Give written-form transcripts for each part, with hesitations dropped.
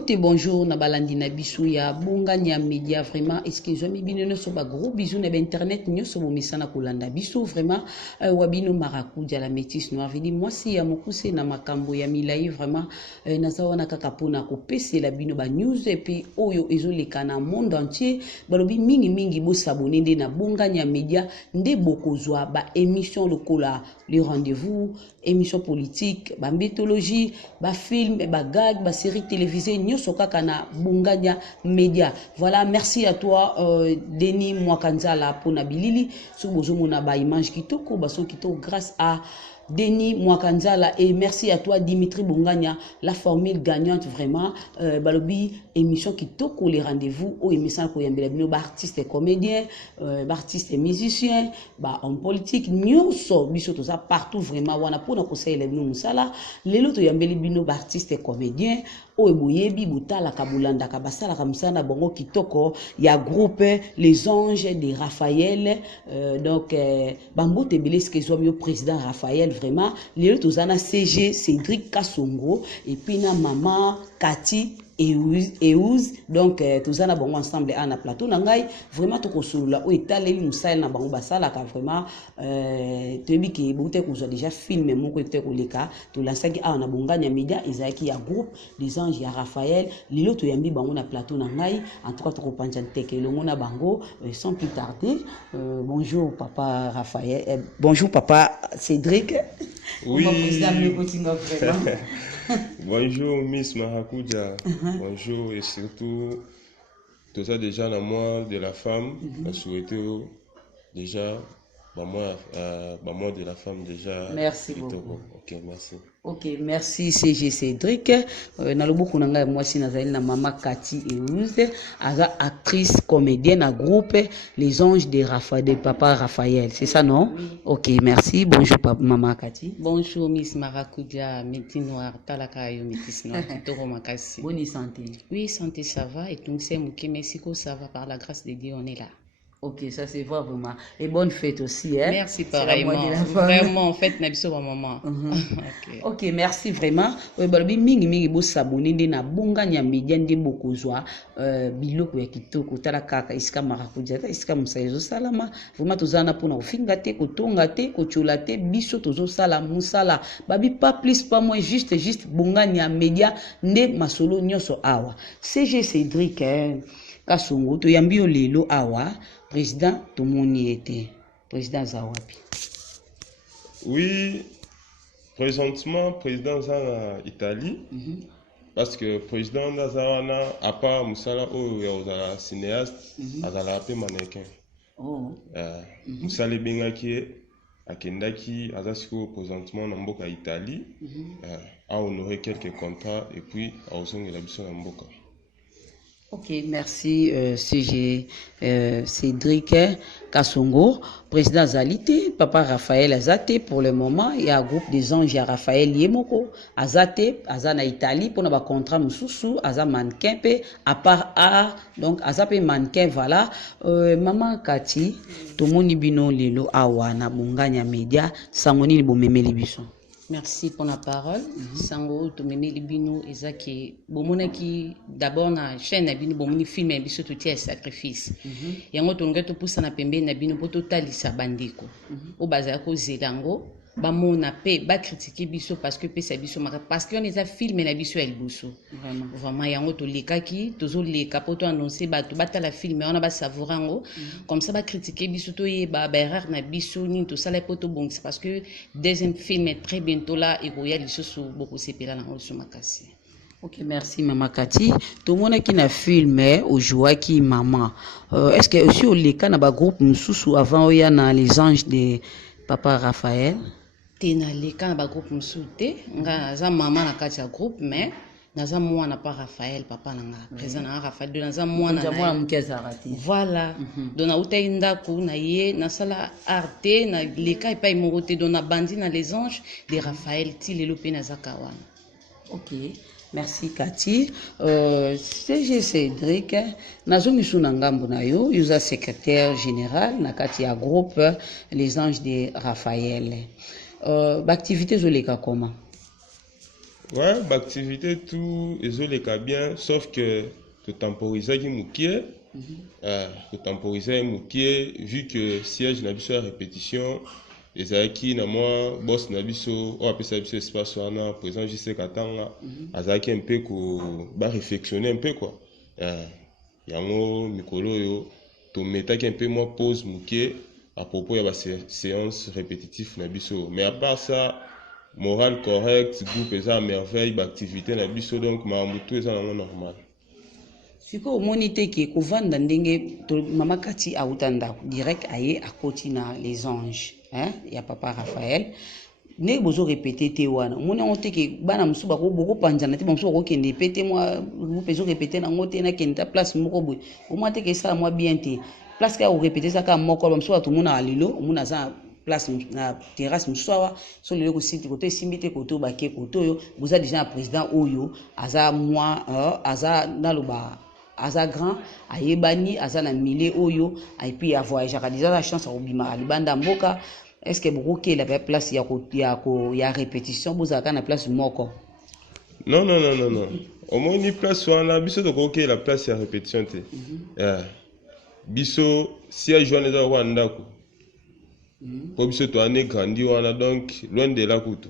Mbote bonjour na balandi na biso ya bonganya media vraiment excusez moi bino so ba gros bisous na internet nyoso bomisana kolanda biso vraiment wabino marakuja la métisse noire vidi moi si ya mokuse na makambo ya milai vraiment nazawana kaka pona ko pesela bino ba news et puis oyo ezoleka na monde entier balobi mingi bo s'abonner nde na bonganya media nde bokozwa ba émission lokola les rendez-vous émission politique ba mythologie ba film ba gag ba série télévisée nyoso kaka na bonganya media. Voilà, merci à toi Denis Mwakanzala pona bilili so bozomona ba image kitoko baso kitoko grâce à Denis Mwakanzala et merci à toi Dimitri Bonganya, la formule gagnante vraiment balobi émission kitoko les rendez-vous au émission ko yambela bino ba artiste et comédien ba artiste et musicien ba homme politique nyoso biso to ça partout vraiment wana pona ko sala bino musala lelo to yambeli bino ba artiste et comédien o boyebi butala kabulanda kabasala kamsana bongo kitoko ya groupe les anges de Raphaël donc bambote beleske zo yo président Raphaël vraiment lelo to zana CG Cédric Kasongo et puis na maman Cathy Eouz donc tous en bon ensemble à na plateau nangai vraiment to kosulula o etaleli musala na bango basala ka vraiment tebi ki boute ko déjà filmé moko te ko leka to la saki a na bonganya media ezaki ya groupe des anges ya Raphaël lilo to yambi bango na plateau nangai en tout cas to ko panja teke longo na bango sans plus tarder bonjour papa Raphaël bonjour papa Cédric oui président vraiment bonjour Miss Marakuja, bonjour et surtout tout ça déjà dans moi de la femme, je souhaite déjà moi de la femme déjà. Merci beaucoup. Ok, merci. Ok, merci CG Cédric. Nalobuku nanga moi si nazali na mama Cathy Eouz, aza actrice comédienne à groupe Les Anges de Raphaël, de papa Raphaël, c'est ça non? Oui. Ok, merci. Bonjour maman Cathy. Bonjour Miss Marakuja, métis noir, talakayo métis noir, kitoko makasi. Bonne santé. Oui, santé ça va et donc c'est Mouké Mexico ça va par la grâce de Dieu on est là. Ok, ça c'est vrai vraiment. Et bonne fête aussi. Hein? Merci pareillement. Vraiment, en fait, n'a pas maman. Ok, merci vraiment. Balobi mingi bo s'abonner de na bonganya media de bokozwa biloko ya kitoko tala kaka iska marakuja iska musayezo salama vraiment tozana pona ofinga te ko tonga te ko chola te biso tozo sala musala babi pas plus pas moins juste bonganya media nde masolo nyoso awa CG Cédric Kasongo to yambi lelo awa président tomoni était président Zawapi. Oui, présentement président Zana Italie parce que président Zawana à part Musala ou ya cinéaste azala pe mannequin. Oh. Musala bengaki akendaki azasiko présentement na mboka Italie a honoré quelques contrats et puis a osongela biso na mboka. Ok, merci CG Cédric Kasongo, président Zalité, papa Raphaël Azate pour le moment, il y a un groupe des anges à Raphaël Yemoko, Azate, Azana Italie, pour notre contrat Moussoussou, Aza mannequin, à part A, donc Azape mannequin, voilà. Maman Cathy, tout le monde bino lelo awa na bonganya media, sangoni bo memeli biso. Merci pour la parole. Sango tomeme libino ezaki bomonaki d'abord na chaîne na bino bomoni film ya biso totia sacrifice. Yango tonga to poussa na pembe na bino poto talisa bandeko. O bazala ko zelango ba mona pe ba critiquer biso parce que pe sa biso maka parce que on les a filmé na biso el buso. Vraiment yango to lekaki tozo leka poto annoncer ba to batala film on a ba savourango comme ça ba critiquer biso to ye ba erreur na biso ni to sala poto bon c'est parce que deuxième film est très bientôt là et royal biso beaucoup sepela na sur makasi. Ok, merci Maman Cathy. Tout le monde qui n'a filmé au joie qui maman. Est-ce que aussi au leka na ba groupe Moussoussou avant il y a na les anges de papa Raphaël? Tena leka na ba groupe Moussouté, nga za maman na kati ya groupe mais naza mwana pa Raphaël papa nanga présent na Raphaël de naza mwana na voilà dona utainda ku na ye na sala arte na leka epai morote dona bandi na les anges de Raphaël ti lelo pe na zakawana. Ok, merci Cathy. CG Cédric, nazo misu na ngambo na yo, yuza secrétaire général na kati ya groupe Les Anges de Raphaël. L'activité zoleka comment? Ouais, l'activité, tout, les cas bien, sauf que tu temporises qui moukier, tu temporises moukier, vu que siège n'a pas répétition, les acquis n'a moi, boss n'a pas on appelle ça espace ou un présent, je sais qu'attendre, azaki un peu qu'on va réflexionner un peu quoi. Yango, Mikolo, yo, tu mets un peu moins pause moukier à propos de la séance répétitive n'a pas. Mais à part ça, morale correct, groupe est à merveille, activité na biso donc mamutu est à normal. Siko omoni te ke kovanda ndenge mama Kati autanda direct aye akoti na les anges ya papa Raphaël ne bozo répéter te wana omoni on te ke bana musu bako boko panzana te musu bako kende pété moi vous peso répéter na ngote na kenda place moko boy omoni te ke ça moi bien te place ka o répéter ça ka moko musu ba to mona alilo omona za place na terrasse musuwa so lelo ko site côté simbite côté bake côté yo boza déjà président oyo aza moi aza naloba aza grand ayebani aza na milé oyo et puis a voyagé a déjà la chance à obima libanda mboka est-ce que beaucoup qui la place ya répétition boza ka na place moko non au moins ni place wana biso to ko la place ya répétition te biso si a joindre za Rwanda ko pour biso to ane grandi wana donc loin de la kutu.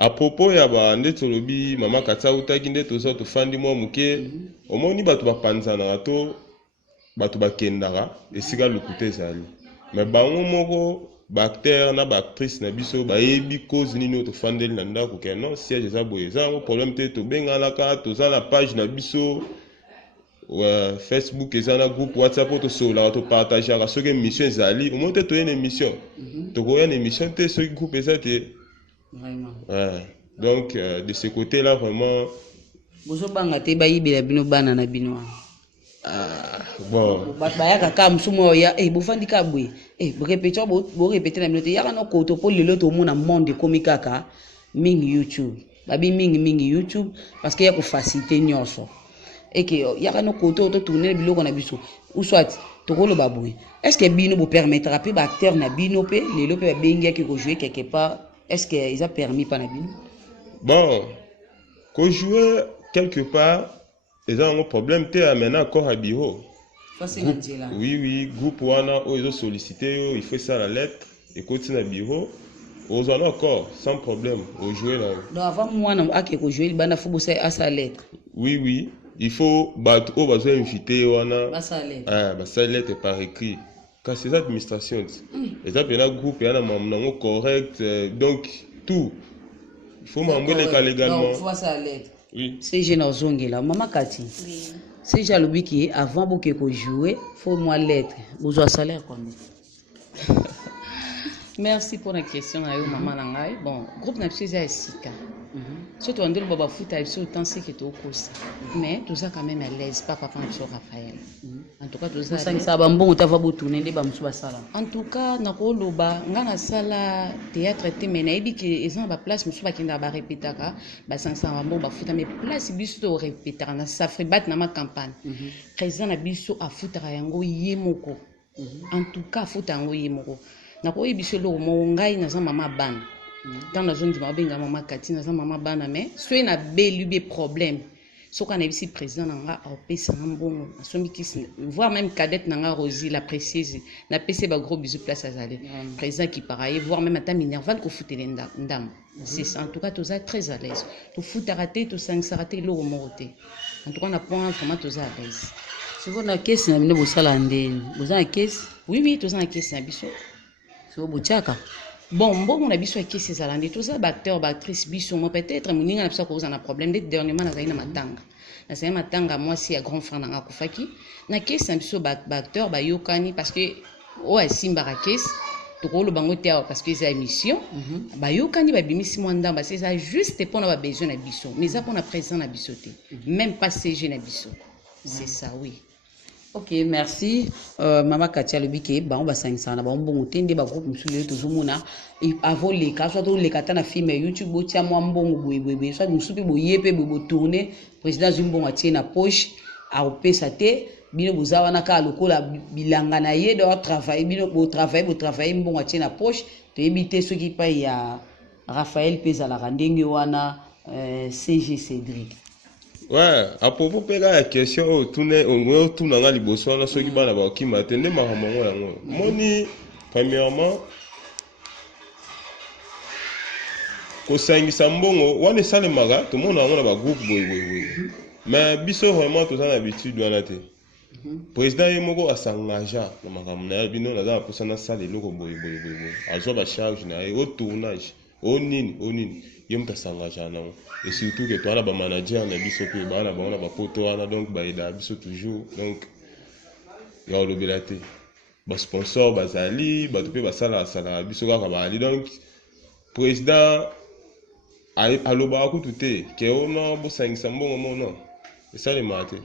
À propos ya ba ndeto lobi mama Kati utaki ndeto so to fandi mo muke omoni bato ba panzana to bato ba kendara esika lukute zali mais bango moko ba acteur na ba actrice na biso ba yebi cause nini to fandeli na ndako ke non siège za boye za ngo problème te to benga la ka to za la page na biso Facebook ezana groupe WhatsApp to so la to partager ka so ke mission zali omoni te to une émission to ko une émission te so groupe ezate. Vraiment. Ouais. Donc, de ce côté-là, vraiment. Bozo banga te bayibela bino bana na bino. Bon. Bayaka ka msumo ya bofandi ka bwe. Répéter bo répéter na minute yaka no koto po lelo to mona monde komikaka mingi YouTube. Babi mingi YouTube parce que ya ko faciliter nyonso. Et que yaka no koto to tourner biloko na biso. Ou soit to ko lo babwe. Est-ce que bino bo permettra pe ba acteur na bino pe lelo pe bengi ki ko jouer quelque part. Est-ce qu'ils ont permis par la vie? Bon, quand jouer quelque part, ils ont un problème, tu es maintenant encore à bureau. Oui, groupe Wana, ils ont sollicité, il fait ça à la lettre, et continue à bureau. Ils ont encore, sans problème, au jouer là. Donc avant moi, on jouer, il faut bosser à sa lettre. Oui, il faut battre, on va inviter Wana. Sa lettre par écrit. Car c'est l'administration. Les gens ont un groupe, il y a un membre correct, donc tout. Il faut m'envoyer légalement. Donc, il faut ça lettre. Oui. C'est génial, là. Maman Kati. Oui. C'est jaloux qui avant que vous jouez, il faut moi lettre. Vous avez salaire combien? Merci pour la question, maman Nangai. Bon, groupe n'a pas à Sika. Surtout on dit le baba foot a eu autant c'est que tu au course. Mais tout ça quand même à l'aise, pas papa sur Raphaël. En tout cas tout ça. Ça va bon, tu vas tourner les bams sur sala. En tout cas, na ko loba ngana sala théâtre te mena ebi que ils ont ba place musu ba kinda ba répéter ka ba sansa bon ba foot mais place biso to répéter na ça fait battre na ma campagne. Président na biso a footera yango yemoko. En tout cas foot yango yemoko. Na ko biso lo mo ngai na za mama ban. Dans la zone du Mabenga, maman Kati, dans maman Bana, mais soit il a des problèmes. Ce qu'on a ici président n'a pas ça bon, voire même cadette n'a Rosie la précise, n'a pas ces gros bisous place à aller. Président qui pareil, voire même à ta minerval qu'on fout les dames. C'est ça. En tout cas, tous très à l'aise. Tout fout à rater, tout ça raté l'eau moroté. En tout cas, on a point vraiment tous à l'aise. Si vous avez caisse, vous avez salandé. Vous avez caisse? Oui, tous en caisse, c'est biso. C'est au Bouchaka. Bon, on a besoin de ces alandés, tout ça, acteur, actrice, biso, peut-être, mon n'a pas cause un problème. Dernièrement, on a eu un matanga, moi, si à grand frère n'a pas fait na caisse, un biso, acteur, yokani, parce que, ouais, simba caisse, tout le bango théâtre, parce que c'est émission, yokani, bimisi mwanda, c'est ça, juste pour avoir besoin de biso, mais ça, pour la présence de bisoté, même pas CG na biso. C'est ça, oui. Ok, merci. Maman Katia Lubike, on va s'installer. On va monter ba groupe musulé toujours mona. Avant les cas, soit les cas na film YouTube, botia moi mbongo boye, soit musupi boye pe bo tourner. Président Zumbo atie na poche, a opesa te. Bino bozawa na ka lokola bilanga na ye doit travailler. Bino bo travailler mbongo atie na poche. To éviter ceux qui paye ya Raphaël pesa la rendenge wana. CG Cédric. Ouais, à propos de la question, on tourne dans les bosses, on a ceux qui parlent d'abord qui m'attendent, mais moi, premièrement, quand c'est Sambongo, on est ça les magas, tout le monde a un groupe, mais biso vraiment tout ça d'habitude doit être. Président Yemoko a s'engagé dans ma campagne, bino na za pour ça na salle loko boy. Azo ba charge na au tournage, au nini, yem ta s'engagé na. Et surtout que toi là ba manager na biso pe ba na ba poto na donc ba ida biso toujours donc ya lobelate. Ba sponsor bazali, ba to pe ba sala biso ka ba ali donc président aloba ku tuté ke ono bo sangisa mbongo non. Et ça les maté.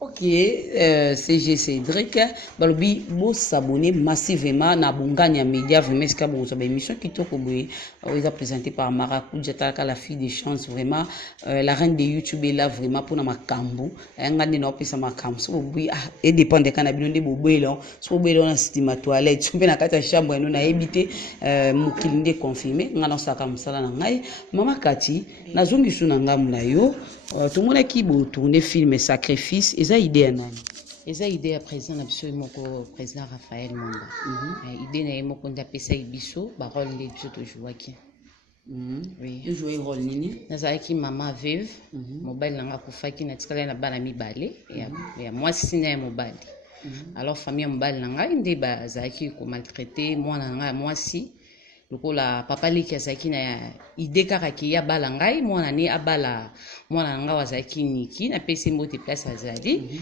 Ok, CG Cédric, balobi bo s'abonner massivement na Bongania Média, vraiment ce qu'il y a émission qui est présentée par Maracuja Talaka, la fille des chances, vraiment la reine de YouTube est là vraiment pour na makambo, ngandi na opesa makambo, so boui et dépend de kana bilonde bobelo, so bobelo na stima toilette, so na kata chambre no na ebité mukilinde confirmé, ngana saka msala na ngai, mama Kati na zongi suna ngam na yo. Tout le monde qui a tourné film Sacrifice, ils ont idée à nani. Ils ont idée à présent absolument au président Raphaël Mamba. Idée na yemo konda pesa ibiso, ba rôle de biso to jouaki. Oui. Tu joues rôle nini? Nazaki maman veuve, mobile nanga kufaki na tikala na bana mibale ya moi sina ya mobile. Alors famille mobile nanga inde ba zaki ko maltraiter moi nanga moi si lokola papa leki azaki na idée kaka ki ya bala ngai mwana ni abala mwana nga wazaki niki na pesi mbote place azali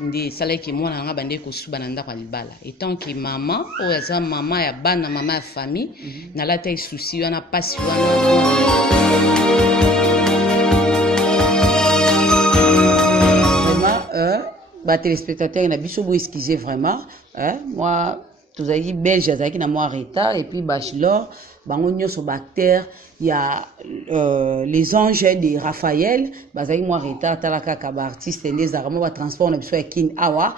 ndi salaki mwana nga bande ko suba na ndako libala étant que maman o yaza maman ya bana maman ya famille na lata isusi wana pasi wana vraiment ba téléspectateurs na biso bo excuser vraiment moi tous les belges azaki na moi retard et puis bachelor bango nyoso bacteur il y a les anges de Raphaël bazaki moi retard talaka ka ba artiste des armes ba transport na biso ya kin awa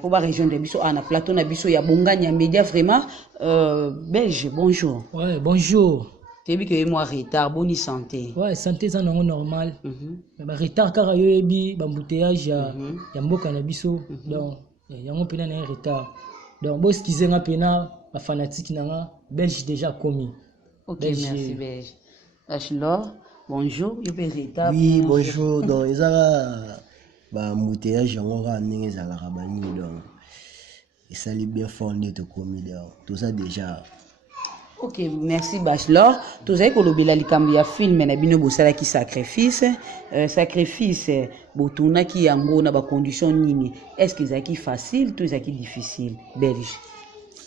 pour la région de biso na plateau na biso ya Bongania Média vraiment belge bonjour. Ouais, bonjour. Tu dis que moi retard bonne santé. Ouais, santé ça non normal. Mais ba retard car yo ebi ba embouteillage ya mboka na biso donc yango pena na retard. Donc, bon, ce qu'ils ont appelé la fanatique, belge déjà commis. Ok, belge. Merci, belge. Bachelor, bonjour. Oui, bonjour. Donc, ils ont un embouteillage, ils ont un rabani. Donc, et ça est bien fondé de commis. Tout ça déjà. Ok, merci Bachelor. Tout ça, quand on a le film, on a bien bossé qui sacrifice. Sacrifice, botuna qui yango na ba condition nini. Est-ce que c'est facile, tout ça qui difficile, belge?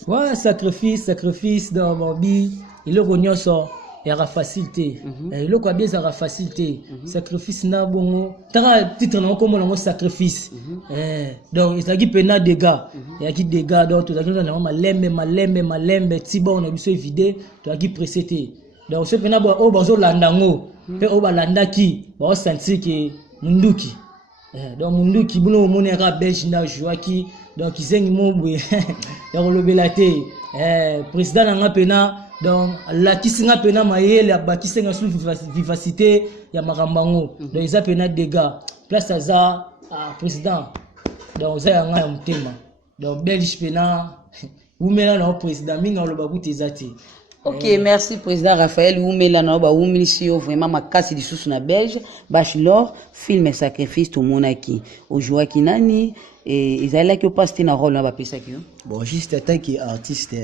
Ouais, sacrifice dans mon vie, il est ça. Il y a facilité. Il y a bien ça facilité. Sacrifice na bon. Tara titre non comme on sacrifice. Donc il s'agit pena dégâts. Il y a qui dégâts donc tout ça na malembe tibon na biso vidé, tu as qui précédé. Donc ce pena o bazo landango. Pe o balanda ki, ba sentir que munduki. Donc munduki buno monera belge na joaki. Donc isengi mobwe. Ya kolobelate. Président na pena donc la kisinga pena mayele abakisenga sous vivacité ya makambango donc ils appellent dégâts place za président donc za yanga ya mutema donc belge pena umela na président minga lo babuti ezati. Ok, merci président Raphaël umela na ba umilisio vraiment makasi lisusu na belge bachelor film sacrifice to monaki ojoaki nani et ezala ki opaste na rôle na ba pesa ki bon juste tant que artiste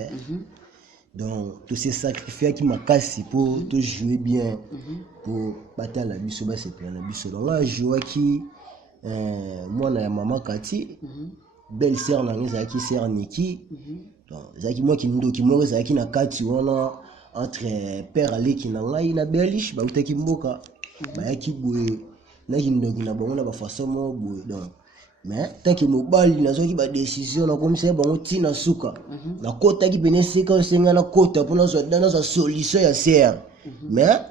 donc tous ces sacrifices qui m'a cassé pour tout jouer bien pour battre la biso ba c'est plein la biso donc là jouer qui moi na maman Kati belle sœur na ngeza qui sœur Niki donc zaki moi qui ndo qui moi zaki na Kati wana entre père Ali qui na ngai na belge ba utaki mboka ba yaki boye na hindo na bango na ba façon mo boye donc mais tant que mobile na zoki ba décision na comme ça bango tina suka na kota ki bene seka senga na kota pour na zo dana za solution ya ser mais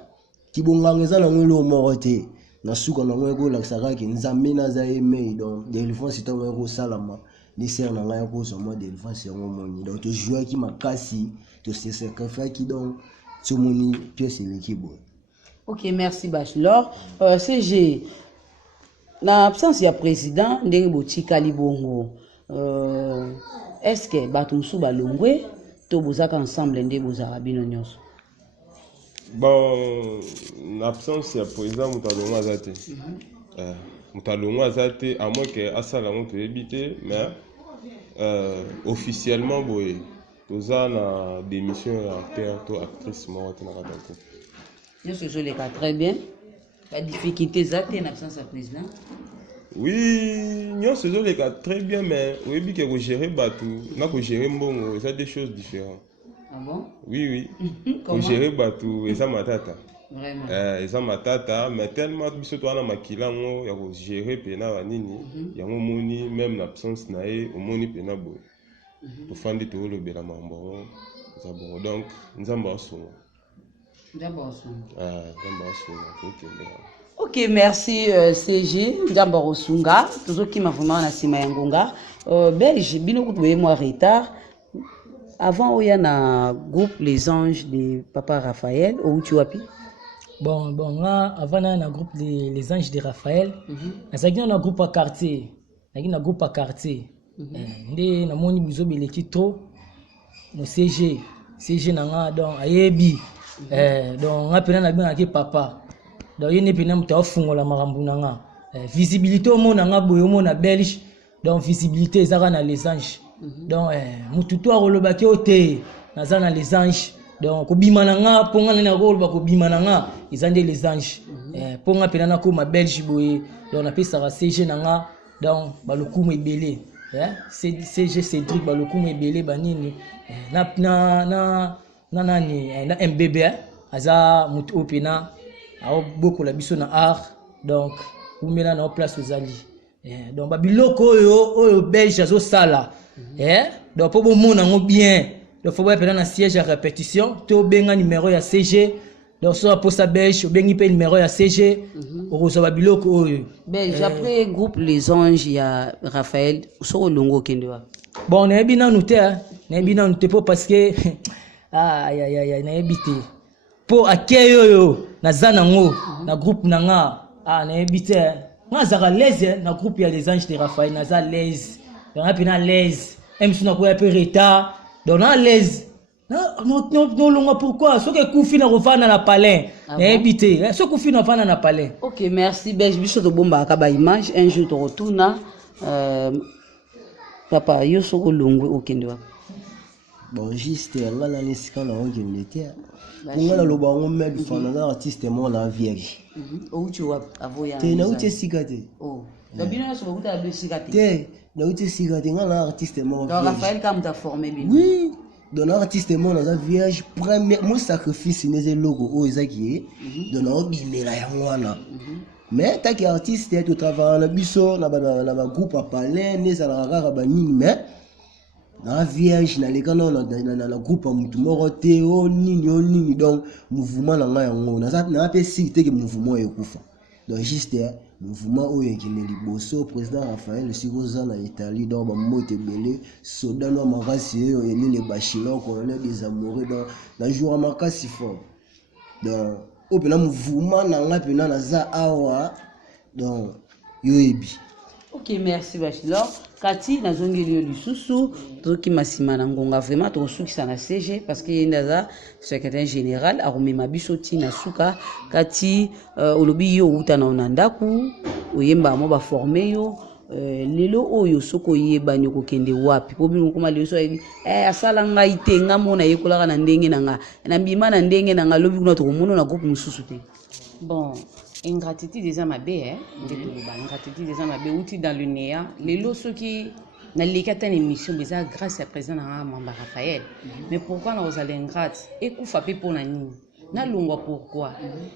ki bongangeza na ngelo morote na suka na ngeko la saka ki nzambe na za aimé donc délivrance c'est un ngeko salama ni ser na ngaya ko so mo délivrance yango moni donc to jouer ki makasi to se sacrifice ki donc to moni que c'est l'équipe. Ok, merci Bachelor. CG, na absence ya président, ndenge botikali bongo. Est-ce que batumsu balongwe to bozaka ensemble nde bozaka bino nyonso? Bon, l'absence ya président mutalongo azate. Mutalongo azate à moins que asala ngo toyebite, mais officiellement boye toza na démission ya acteur to actrice moko te na katako. Nyonso ezoleka très bien. La difficulté zate na absence ya président. Oui, nyonso ezoleka très bien, mais oyebi ke ko gérer batu, na ko gérer mbongo, c'est des choses différentes. Ah bon? Oui. Ko gérer batu, eza matata. Vraiment. Eza matata, mais tellement biso to na makila ngo ya ko gérer pena banini, yango moni même l'absence na ye, omoni pena bo. To fandi to lobela mambo. Ça bon. Donc, nzamba asunga. Ok, merci CG. D'abord au Sunga. Toujours qui m'a vraiment na sima yangonga. Belge, bino kutuwe moi retard. Avant, il y a un groupe Les Anges de Papa Raphaël. Où tu as pu? Bon, avant, il y a un groupe Les Anges de Raphaël. Il y a un groupe à quartier. Il y a un groupe à quartier. Il y a un groupe à quartier. CG nanga donc ayebi donc ngapena na bien avec papa donc yene pena muta fungola makambu nanga visibilité au nanga boyo mona belge donc visibilité ezaka na Les Anges donc mututu akolobaki ote naza na Les Anges donc kobima nanga ponga na koloba kobima nanga ezande Les Anges ponga pena na ko ma belge boye donc na pesa CG nanga donc balokumu ebele CG Cédric balokumu ebele banini na MBB aza mutu opena a beaucoup la biso na art donc umela na place aux ali donc babiloko oyo belge azo sala donc po bomona ngo bien donc faut pas pena na siège à répétition to benga numéro ya CG donc so aposa belge bengi pe numéro ya CG okozo babiloko oyo belge après groupe Les Anges ya Raphaël so longo kendwa bon na ebina nous te parce que aïe na ebité po akeyo yo na zanango na groupe nanga na ebité nga zaka l'aise na groupe ya Les Anges de Raphaël na za l'aise donc na pina l'aise même si na ko ya pe retard donc na l'aise non longa pourquoi ce que kufi na revana na palais na ebité ce kufi na revana na palais. Ok, merci belge biso to bomba ka ba image un jour to retourna papa yo so ko longwe okendwa. Bon, juste, on a laissé quand on a été. On a le bon moment de faire un artiste et moi la vierge. Où tu vas avoyer? T'es là où tu es cigaté? Oh, la bien sur où tu as deux cigaté? T'es là où tu es cigaté? On a l'artiste et moi. Donc Raphaël comme t'as formé bien. Oui. Donc l'artiste et moi la vierge premier mon sacrifice n'est le logo oh ezaki. Donc on bimela ya mwana. Mais tant qu'artiste tu travailles na biso na ba groupe à parler les ala ba nini mais na vierge na leka na groupe ya mutu moko te o nini donc mouvement na ngai yango na pe si te ke mouvement ekufa donc juste mouvement oyo ekende liboso président Raphaël sikoza na Italie donc bamoto ebele soda no makasi oyo elile bachilon colonel des amoureux donc na jour makasi fort donc opela mouvement na ngai pena naza awa donc yoebi. Ok, merci Bachelor. Kati na zongeli yo lisusu toki masima na ngonga vraiment to sukisa na CG parce que ndaza secrétaire général arumema biso tina suka kati olobi yo uta na onandaku oyemba mo ba former yo lelo oyo soko yeba nyoko kende wapi po bino kuma leso asala ngai te ngamona yekolaka na ndenge nanga na mbima na ndenge nanga lobi kuna to komono na groupe mususu te. Bon, ingratitude des amabe ingratitude des amabe outil dans le néant les lots ceux qui na l'écart une émission mais ça grâce à président na Mamba Raphaël mais pourquoi na osale ingrate et kufa pe pour na nini na longwa pourquoi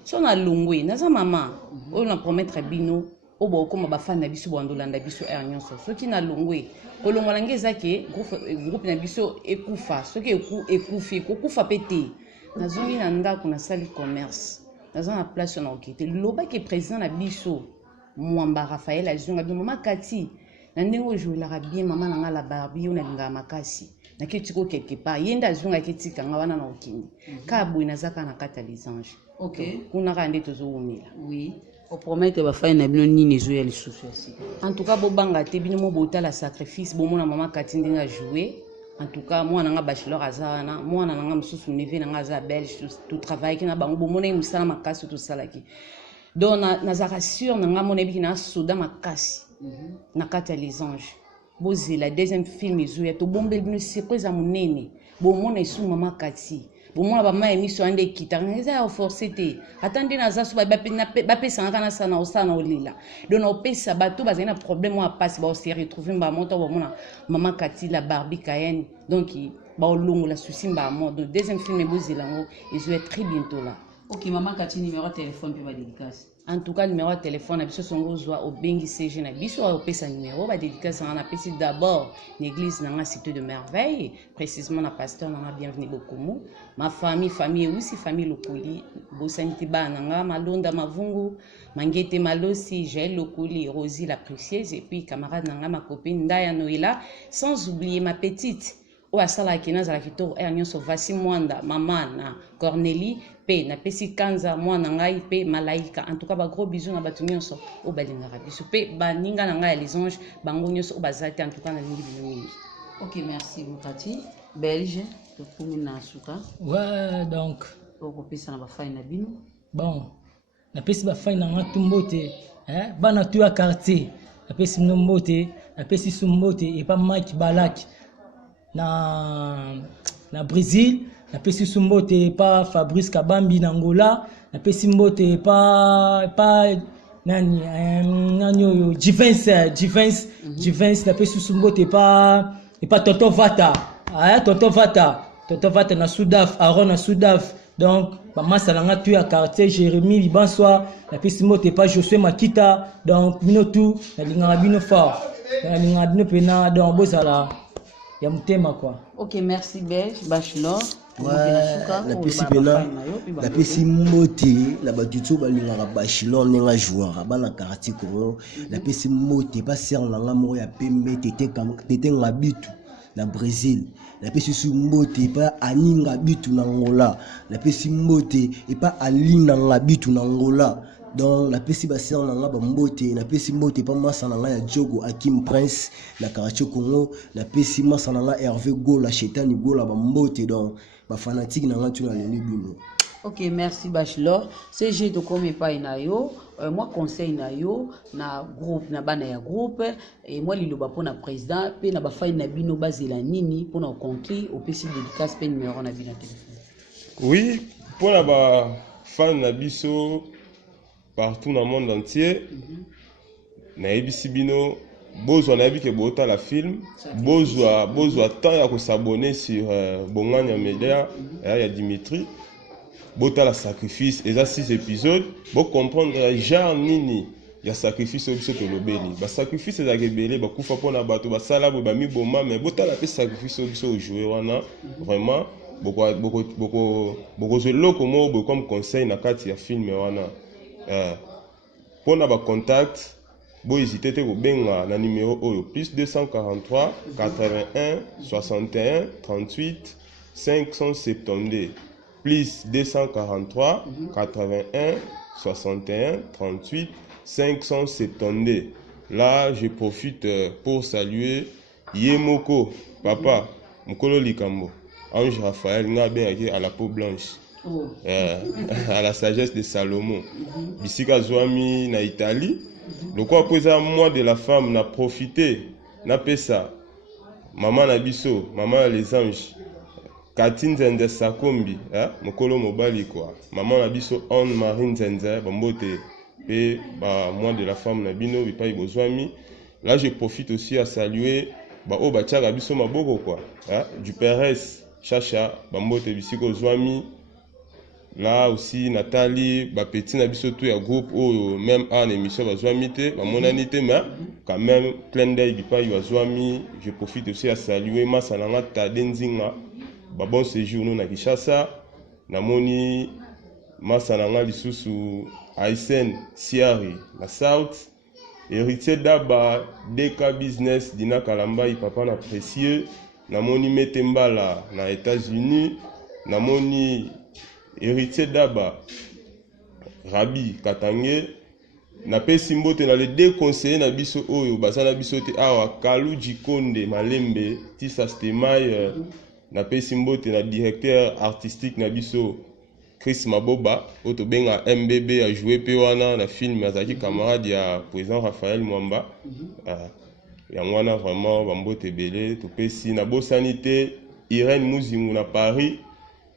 so na longwe na za mama on na promettre bino obo koma ba fan na biso bandolanda biso nyonso ceux qui na longwe kolongwa ngeza ke groupe na biso ekufa ceux qui ekufi kokufa pété na zongi na ndako na sali commerce dans la place on a occupé loba qui est président na biso Mwamba Raphaël azonga bien maman Kati na ndengo jouer la bien maman na la barbie on a linga makasi na ketiko quelque part yenda azonga ketika nga wana na okindi ka boy na zaka na kata Les Anges Ok. kuna kaka nde tozowumela. Oui. Opromete bafai na bino nini ezoya lisusu ya sika. En tout cas bobanga te bino mo botala sacrifice bomona mama Kati ndenge ajoué. En tout cas mwana nga bachelor aza wana mwana nanga mosusu neve nanga aza belge tout travail ki na bango bomona ye mosala makasi tosalaki. Donc nazalaka sûr nanga mona ebiki na soda makasi na kati ya les anges. Bozela deuxième film ezoya tobombeli bino surprise ya monene bomona esu mama Kati. Bomona bama emiso ande ekita eza ya forcé te ata nde naza so bapesanga kana sana osana olila donc opesa bato bazali na problème ya pasi baose retrouve mbamo to bomona mama Kati la Barbie Cayenne donc baolongola souci mbamo donc deuxième film ebozela ngo ezoya très bientôt là. Ok, maman Kati numéro de téléphone puis ma dédicace. En tout cas numéro de téléphone na biso songo zwa obengi CG na biso opesa numéro ba dédicace na pesi d'abord l'église na nga cité de merveille précisément na pasteur na bienvenue Bokomo ma famille aussi famille Lokoli bosaniti ba na nga Malonda Mavungu Mangete Malosi Jaël Lokoli Rosie la précieuse et puis camarade na nga ma copine Ndaya Noela sans oublier ma petite o asala kina za kitoro nyonso Vasi Mwanda mama na Cornélie pe na pesi kanza mwana ngai pe malaika en tout cas ba gros bisous na batu nyonso o balingaka biso pe baninga na ngai les anges bango nyonso o bazate en tout cas na lingi bino mingi. Ok, merci Mokati. Belge to kumi na suka. Ouais, donc Okopesa na bafai na bino. bon napesi bafai na nga tumbote bana tu ya quartier napesi bino mbote napesi su mbote epa Mike Balak na Brésil napesi su mbote epa Fabrice Kabambi na Angola napesi mbote epa nani oyo Jivens napesi su mbote epa Tonton Vata na Soudaf Aaron na Soudaf donc bamasala nga tu ya quartier Jérémy Libanswa napesi mbote epa Josué Makita donc bino tu nalingaka bino fort nalingaka bino pena donc bozala ya mutema quoi. Ok, merci Belge bachelor. napesi mbote na bato to balingaka bachelor ndenge ajouara bana quartier Congo napesi mbote pa ser na nga moko ya pembe tete Ngabitu na Brésil napesi su mbote pa Aninga Bitu na Angola napesi mbote epa Alina Ngabitu na Angola donc napesi baser na nga bambote napesi mbote pa masa na nga ya Diogo Akim Prince na quartier Congo napesi masa na nga Hervé Gola Chetani Gola bambote donc fanatique na nga tu na leli bino. Ok, merci bachelor. CG to comme pas na yo, moi conseil na yo na groupe na bana ya groupe et moi liloba pona président pe na bafai na bino bazela nini pona conclure au PC dédicace pe numéro na bino téléphone. Oui, pona ba fan na biso partout dans le monde entier. Na ebisi bino bozwa na ke bota la film bozwa temps ya ko s'abonner sur Bonganya Media ya Dimitri bota la sacrifice et ça 6 épisodes pour comprendre genre nini ya sacrifice au biso to lobeli ba sacrifice za gebele ba kufa pona bato ba sala ba mi boma mais bota la sacrifice au biso jouer wana vraiment beaucoup zeloko mo comme conseil na kati ya film wana pona ba contact bon hésitez au benga na numéro oyo plus 243 81 61 38 572 plus 243 81 61 38 572. Là je profite pour saluer Yemoko papa Mukolo Likambo Ange Raphaël Ngabe à la peau blanche. À la sagesse de Salomon Bisika Zwami na Italie. Le quoi après ça moi de la femme n'a profité n'a pas ça maman Nabiso maman les anges Katine Zende Sakombi Mokolo Mobali quoi maman Nabiso on Marine Zende Bambote et bah moi de la femme Nabino Bipa Ibozwami. Là je profite aussi à saluer bah oh bah Tchaga Biso Maboko quoi du Pérez Chacha Bambote Bisiko Zwami. Là aussi Nathalie ba petit na biso tout ya groupe ou même en émission ba zwamité ba monanité mais quand même clin d'œil bipa yo zwami. Je profite aussi à saluer Masananga Tadenzinga ba bon séjour nous na Kinshasa na moni Masananga lisusu Aisen Siari na South héritier d'aba DK business dina Kalamba i papa na précieux na moni Metembala na États-Unis na moni héritier d'aba Rabi Katange na pesi mbote na les deux conseillers na biso oyo baza na biso te awa Kalu Jikonde Malembe Tisa Stemai na pesi mbote na directeur artistique na biso Chris Maboba oto benga MBB a joué pe wana na film azaki camarade ya président Raphaël Mwamba ya mwana vraiment bambote belé to pesi na bosanité Irène Muzingu na Paris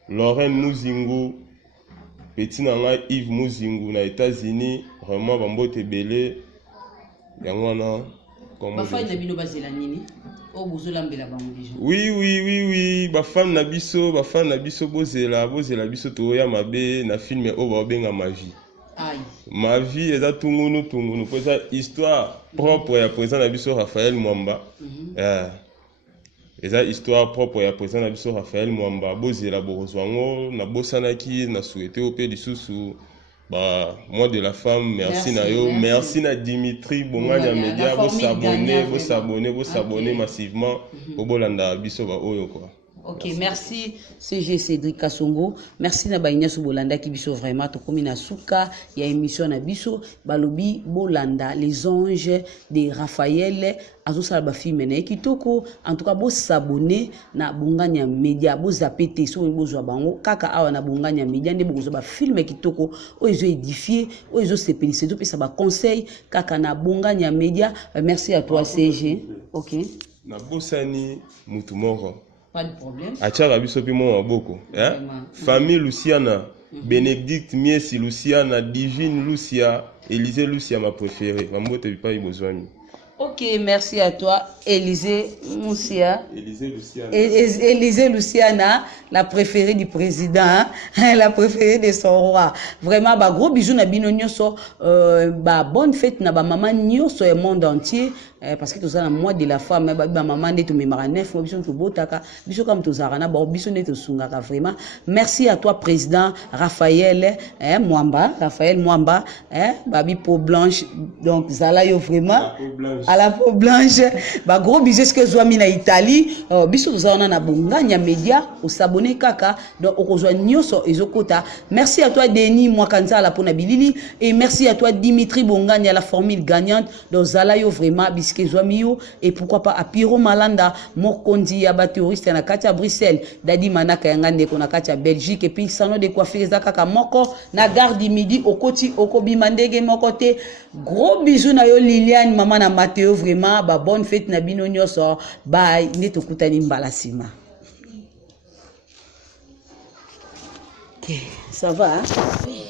Lorraine Muzingu Petit nanga Yves Muzingu na États-Unis vraiment bambote belé ya mwana comment ba na bino bazela nini o bozolambela bango déjà oui ba femme na biso bozela biso to ya mabe na film o ba benga ma vie. Aïe. Ma vie eza tungunu pour ça histoire propre ya président na biso Raphaël Mwamba. Eza histoire propre ya président na biso Raphaël Mwamba bozela borozwango na bosanaki na souhaité au pays lisusu bah moi de la femme merci na yo merci na Dimitri Bonganya Media vous s'abonner massivement pour bolanda biso ba oyo quoi. Ok, merci CG Cédric Kasongo. Merci na baïnia sou bolanda ki biso vraiment to komi na suka ya émission na biso balobi bolanda les anges de Raphaël azo sala ba film na kitoko en tout cas bo s'abonner na Bonganya Media bo zapete so bo zo bango kaka awa na Bonganya Media nde bo zo ba film kitoko o ezo édifier o ezo sepelise to pesa ba conseil kaka na Bonganya Media. Merci à toi CG. OK. Na bosani mutu moko. Pas de problème. Achara biso pi mo maboko, hein? Famille Luciana, Bénédicte Miesi Luciana, Divine Lucia, Élisée Lucia ma préférée. Mambote pas ibozwami. Ok, merci à toi, Élisée Moussia. Élisée Luciana, la préférée du président, hein? La préférée de son roi. Vraiment, bah, gros bisous na bino nyonso, bah, bonne fête na ba maman nyonso au monde entier, parce que tout ça, mois de la femme, bah, maman n'est tout mémora 9 mois, bisous tout botaka, bisous comme tout ça, bah, bisous n'est tout sungaka, vraiment. Merci à toi, président Raphaël, Mwamba, hein, babi peau blanche, donc, Zalayo vraiment. À la peau blanche, bah gros bisous que Zouami na Italie, bisous nous avons na Bonganya Media, au s'abonner kaka, donc au rejoint nyoso ezokota. Merci à toi Denis Mwakanza la pona bilili et merci à toi Dimitri Bonganya la formule gagnante dans Zalayo vraiment bisque Zouami yo et pourquoi pas à Piro Malanda, Mokondi ya ba touriste na Katia Bruxelles, Dadi Manaka yangande ko na Katia Belgique et puis salon de coiffure zakaka moko na gare du midi au koti okobi mandege mokote. Gros bisous na yo Liliane maman na Mathéo vraiment ba bonne fête na bino nyoso bye neto kutani mbala sima. OK, ça va hein? Oui.